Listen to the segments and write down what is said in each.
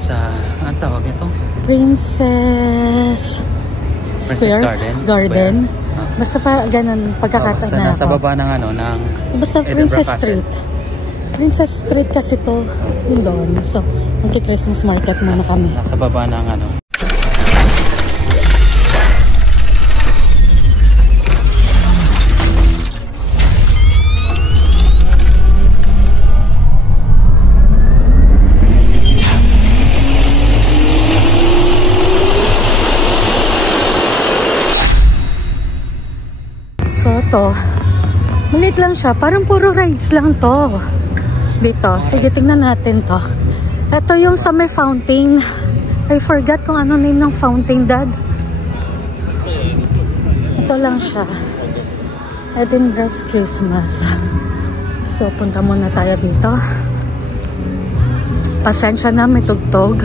sa, ang tawag ito? Princess Garden. Basta pa ganun pagkakataon na nasa baba ng ano, ng basta Princess Street. Princess Street kasi to, yun doon. So, magki-Christmas market muna kami. Nasa baba ng ano. So, to. Maliit lang siya. Parang puro rides lang to. Dito. Sige, tingnan natin to. Ito yung sa may fountain. I forgot kung ano name ng fountain, Dad. Ito lang siya. Edinburgh's Christmas. So, punta muna tayo dito. Pasensya na, may tugtog.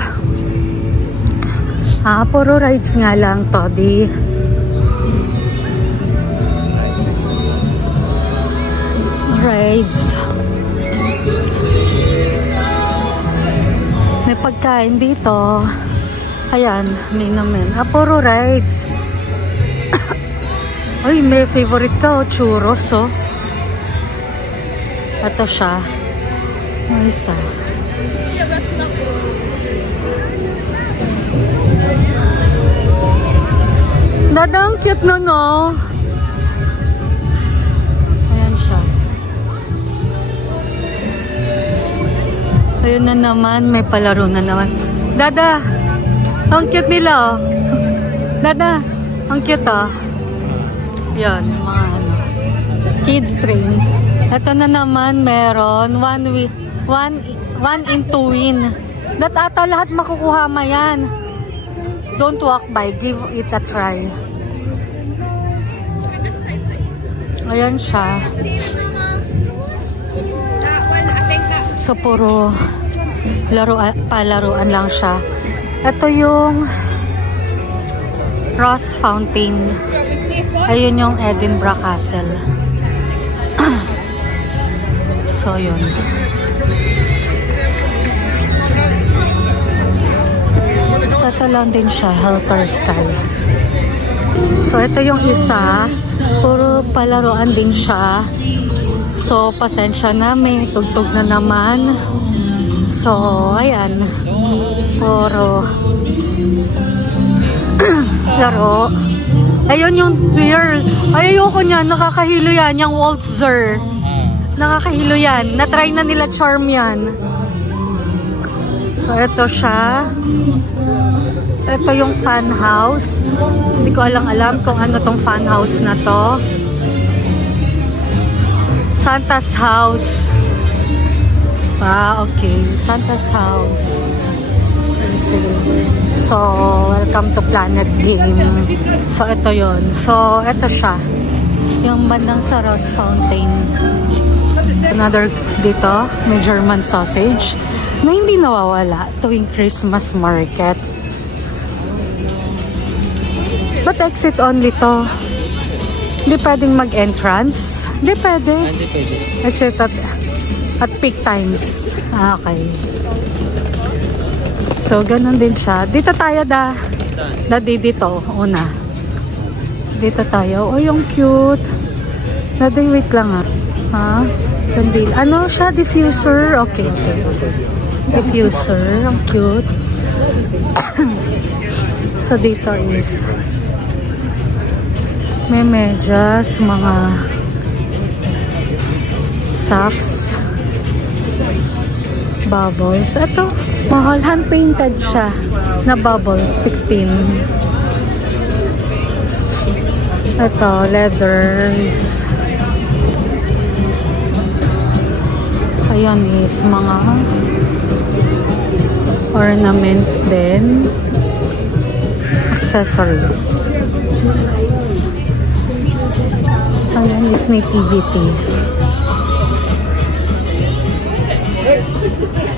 Puro rides nga lang to. Rides. May pagkain dito. Ayan, may naman. Puro rides. Ay, may favorite ka, churros, oh. Ito siya. May isa. Dadang cute no, no? Ayun na naman, may palaro na naman. Dada, ang cute nila, oh. Dada, ang cute, oh. Yan, mga ano. Kids train. Ito na naman, meron. One in two win. That ata lahat makukuha mo yan. Don't walk by, give it a try. Ayan siya. So, puro palaruan lang siya. Ito yung Ross Fountain. Ayun yung Edinburgh Castle. So, yun. So, ito lang din siya. Helter Sky. So, ito yung isa. Puro palaruan din siya. So, pasensya na, may tugtog na naman. So, ayan. Puro laro. Ayun yung weird. Ayoko niyan, nakakahilo yan. Yung waltzer. Nakakahilo yan. Na-try na nila charm yan. So, ito siya. Ito yung fun house. Hindi ko alam kung ano tong fun house na to. Santa's house. Okay. Santa's house. So, welcome to Planet Game. So, ito yun. So, ito siya. Yung bandang sa Ross Fountain. Another dito, may German sausage na hindi nawawala tuwing Christmas market. But exit only to. Hindi pwedeng mag-entrance. Hindi pwede. Except at peak times. Okay. So, ganun din siya. Dito tayo, dito. Una. Dito tayo. Oh, yung cute. Wait lang, ha? Kandil. Ano siya? Diffuser? Okay. Diffuser. Ang cute. So, dito is may medyas, mga socks, bubbles. Ito, mahal, hand-painted siya na bubbles, 16. Ito, leathers. Ayan is mga ornaments din. Accessories. Ayan is nativity.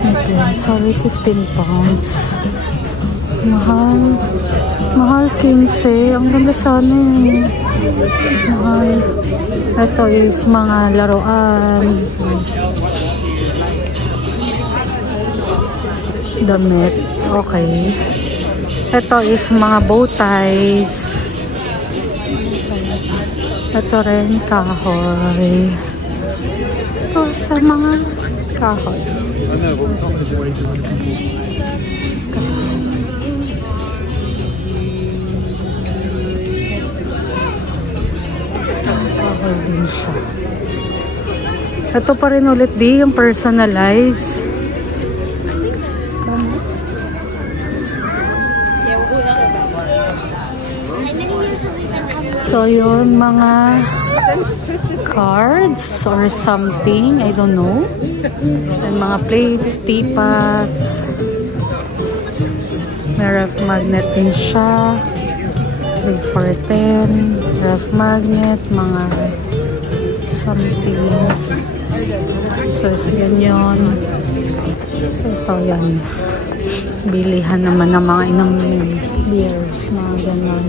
Okay, sorry, 15 pounds. Mahal. Mahal, 15. Ang ganda sana eh. Mahal. Ito is mga laruan. Damit. Okay. Ito is mga bow ties. Ito rin, kahoy. Ito sa mga kahoy. Kahoy din siya. Ito pa rin ulit yung personalize. So yun, mga cards or something, I don't know. And mga plates, teapots. May ref magnet din siya. Big 410. Ref magnet, mga something. So yan yun. So ito yan. Bilihan naman ng mga inumin. Beers, mga ganon.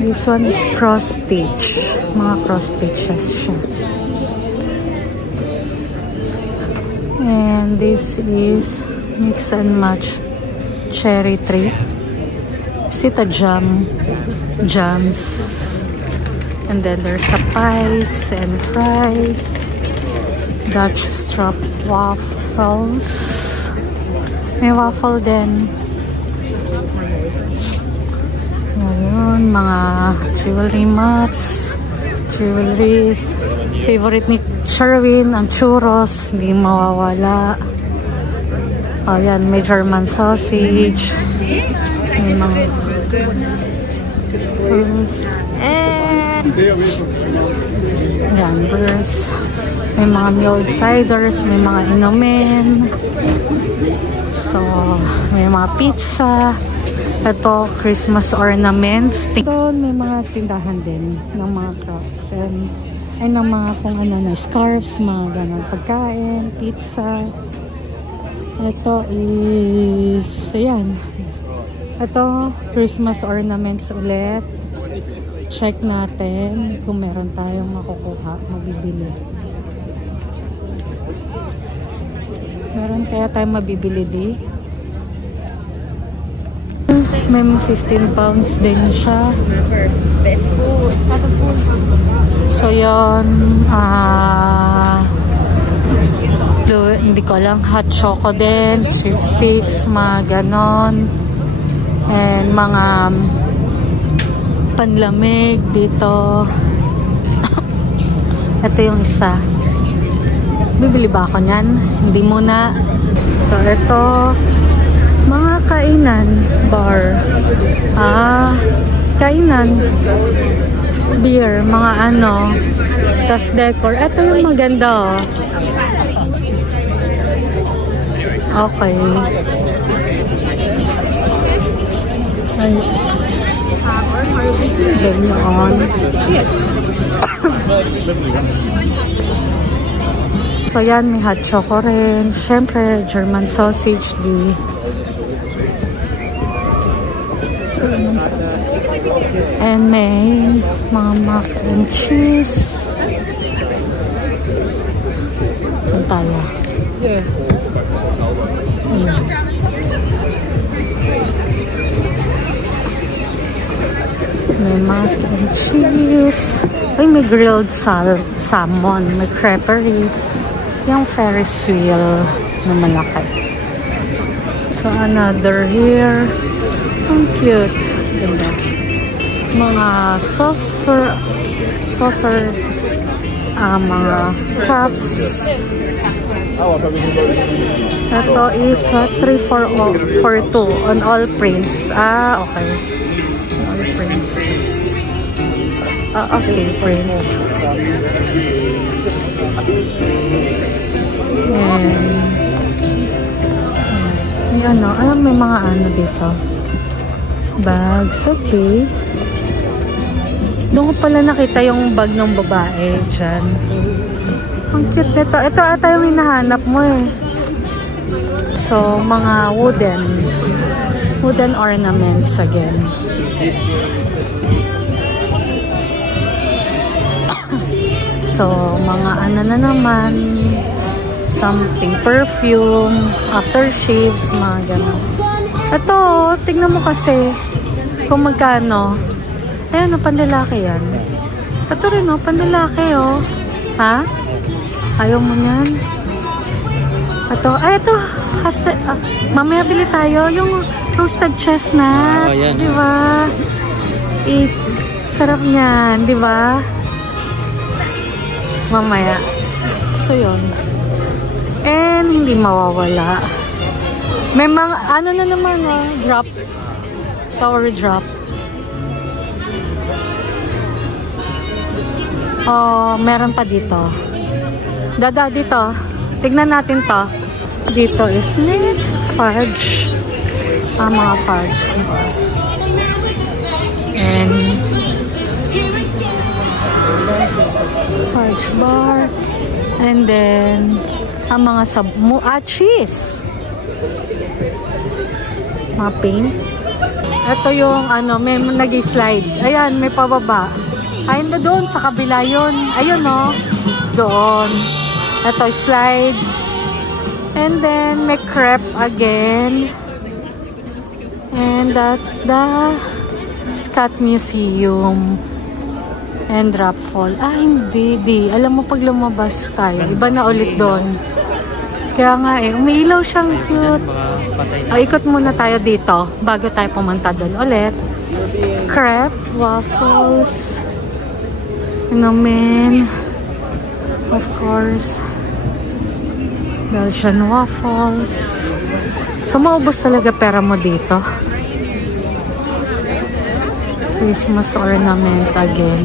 This one is cross stitch. Mga cross stitches siya. And this is mix and match cherry tree. Is it a jam? Jams. And then there's a pies and fries. Dutch strap waffles. May waffle din. Ayun, mga jewelry maps, jewelries. Favorite ni Sherwin, ang churros, hindi mawawala. Ayan, may German sausage. May mga and ayan, burrs. May mga milled ciders, may mga inumin. So, may mga pizza. Ito, Christmas ornaments. Ito, may mga tindahan din ng mga crafts. And, ay ng mga kung ano na, scarves, mga ganun, pagkain, pizza. Ito is, ayan. Ito, Christmas ornaments ulit. Check natin kung meron tayong makukuha, mabibili. Meron kaya tayong mabibili di? May 15 pounds din siya. So yun, hindi ko lang, hot choco din, chipsticks, mga ganon. And mga panlamig dito. Ito yung isa. Bibili ba ako niyan? Hindi muna. So ito, mga kainan, bar. Kainan. Beer, mga ano. Tas decor. Ito yung maganda, oh. Okay. Ay. Ganyan. So yan, may hot choco rin. Siyempre, German sausage di. And may mga mac and cheese. Ang tala. Ayan. May mac and cheese. Ay, may grilled salmon. May creperie. Yung Ferris wheel na malaki. So, another here. Ang cute. Ganda. Mga saucers, mga cups. Ito is 3 for 2 on all prints. Okay. All prints. Okay, prints. May ano, may mga ano dito. Bags, okay. Doon ko pala nakita yung bag ng babae dyan. Ang cute nito. Ito ata yung hinahanap mo eh. So, mga wooden ornaments again. So, mga ano na naman, something, perfume, aftershaves, mga ganun. Ito, tignan mo kasi kung magkano. Ayan, panlalaki yan. Ito rin, panlalaki, Ha? Ayaw mo yan? Ito, ito. Mamaya bili tayo. Yung roasted chestnut. Diba? Sarap niyan, diba? Mamaya. So, yun. And, hindi mawawala. May mga, ano na naman, drop. Tower drop. Oh, meron pa dito. Dada, dito. Tignan natin to. Dito is fudge. Mga fudge. And fudge bar. And then ang mga cheese. Mga paint. Ito yung may nag-slide. Ayan, may pababa. Ayun na doon, sa kabila yun. Ayun doon. Ito, slides. And then, may crepe again. And that's the Scott Museum. And drop fall. Hindi. Alam mo, pag lumabas tayo, iba na ulit doon. Kaya nga umiilaw siyang cute. Ikot muna tayo dito bago tayo pumunta doon ulit. Crepe, waffles, inumin, of course, Belgian waffles. So, maubos talaga pera mo dito. Christmas ornament again.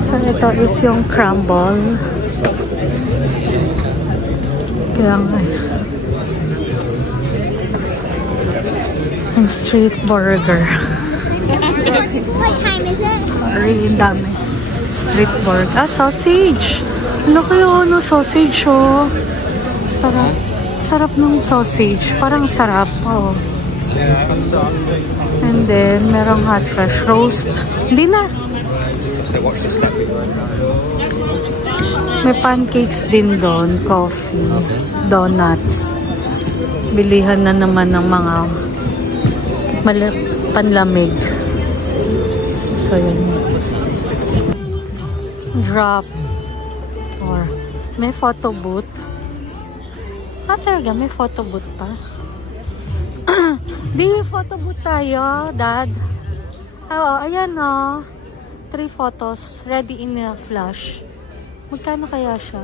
So, ito is yung crumble. Kaya nga. And street burger. What time is it? Sorry, dami. Street burger. Sausage. Ano kayo, sausage, Sarap. Sarap ng sausage. Parang sarap, And then, merong hot fresh roast. Hindi na. May pancakes din doon, coffee, donuts. Bilihan na naman ng mga panlamig. So, yun. Drop. Or, may photo booth. Talaga, may photo booth pa. Di, photo booth tayo, Dad. Ayan, 3 photos. Ready in a flash. Magkano kaya siya?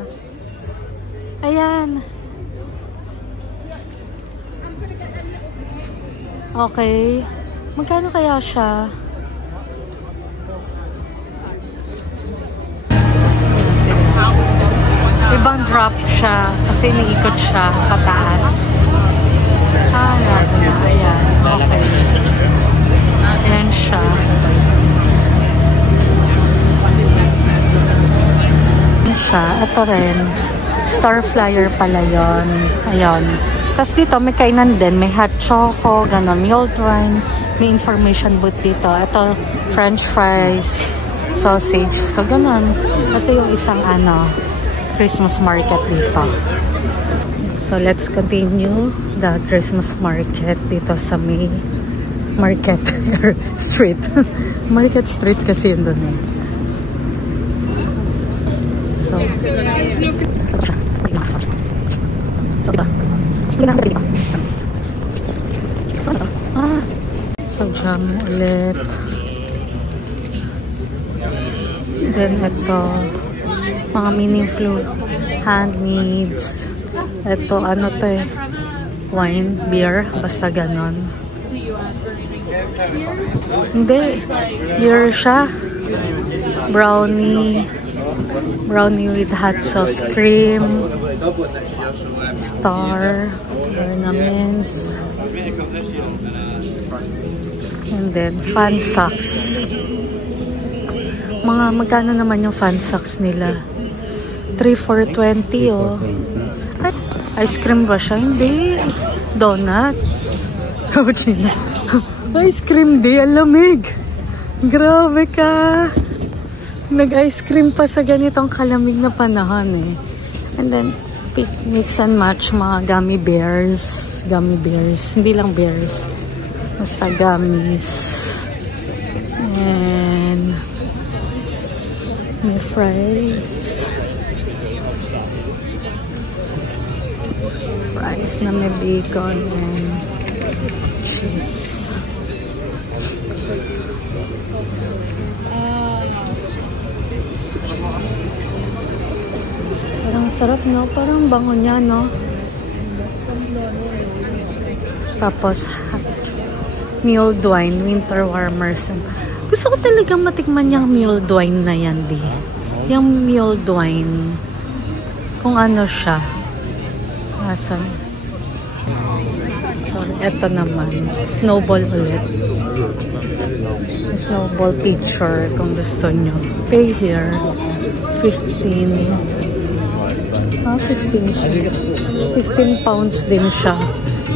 Ayan. Okay. Magkano kaya siya? Ibang drop siya kasi iniikot siya pataas. Ayan. Okay. Ayan siya. Ito rin. Star Flyer pala yun. Ayan. Tapos dito may kainan din. May hot choco, gano'n, mulled wine. May information booth dito. Ito, french fries, sausage. So, gano'n. Ito yung isang Christmas market dito. So, let's continue the Christmas market dito sa may market street. Market street kasi yun doon So, so jam ulit. Then ito, mga meaningful handmaids. Ito, wine, beer, basta ganon. Hindi, beer siya. Brownie with hot sauce cream, star, ornaments, and then fan socks. Magkano naman yung fan socks nila? 3 for 20 At ice cream ba siya? Hindi. Donuts. Ice cream di, ang lamig. Grabe ka. Nag-ice cream pa sa ganitong kalamig na panahon eh. And then, mix and match mga gummy bears. Gummy bears. Hindi lang bears. Basta gummies. And may fries. Fries na may bacon and cheese. Parang sarap, no? Parang bango niya, no? Tapos, mulled wine, winter warmers. Gusto ko talagang matikman yung mulled wine na yan, di. Yung mulled wine. Kung ano siya. Asan? Sorry, eto naman. Snowball ulit. Snowball picture kung gusto nyo. Pay here. 15. 15 siya. 15 pounds din siya.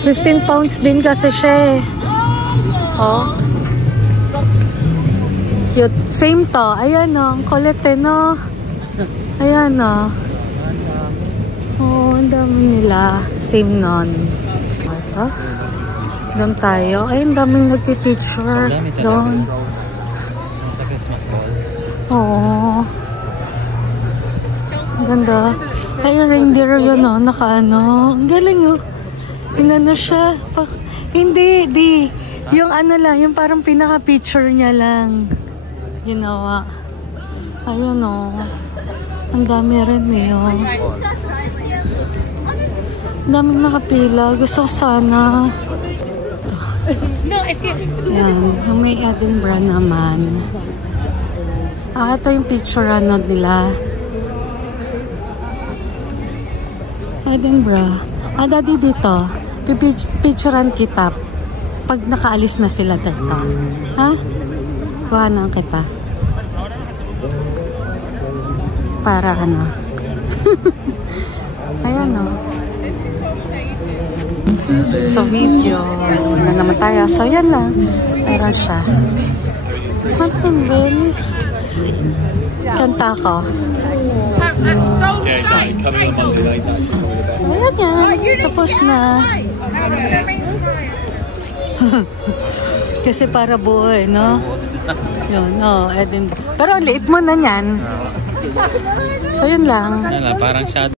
15 pounds din kasi siya eh. Oh. Cute. Same to. Ayan o. Ang kulit eh, no? Ayan o. Oh, ang dami nila. Same nun. Ito. Doon tayo. Ay, ang daming nagpipicture. Doon. Sa Christmas ball. Oo. Ang ganda. Ay, reindeer yun, no? Naka-ano. Ang galing, oh. Inano siya. Hindi, di. Yung ano lang, yung parang pinaka-picture niya lang. Ginawa. Ayun, oh. Ang dami rin, eh, oh. Ang daming nakapila. Gusto ko sana. Yan. Yung may Edinburgh naman. Ito yung picture ano nila. Edinburgh. Daddy dito. Pipicturean kita. Pag nakaalis na sila dito. Ha? Kuhanan kita. Para ano. Ayan o. So video. Na naman tayo. So yan lang. Meron siya. What's the bill? Kanta ko. Ayan yan. Tapos na. Kasi para buo eh, no? Yun, no. Edinburgh. Pero liit mo na yan. So yun lang. Parang shadow.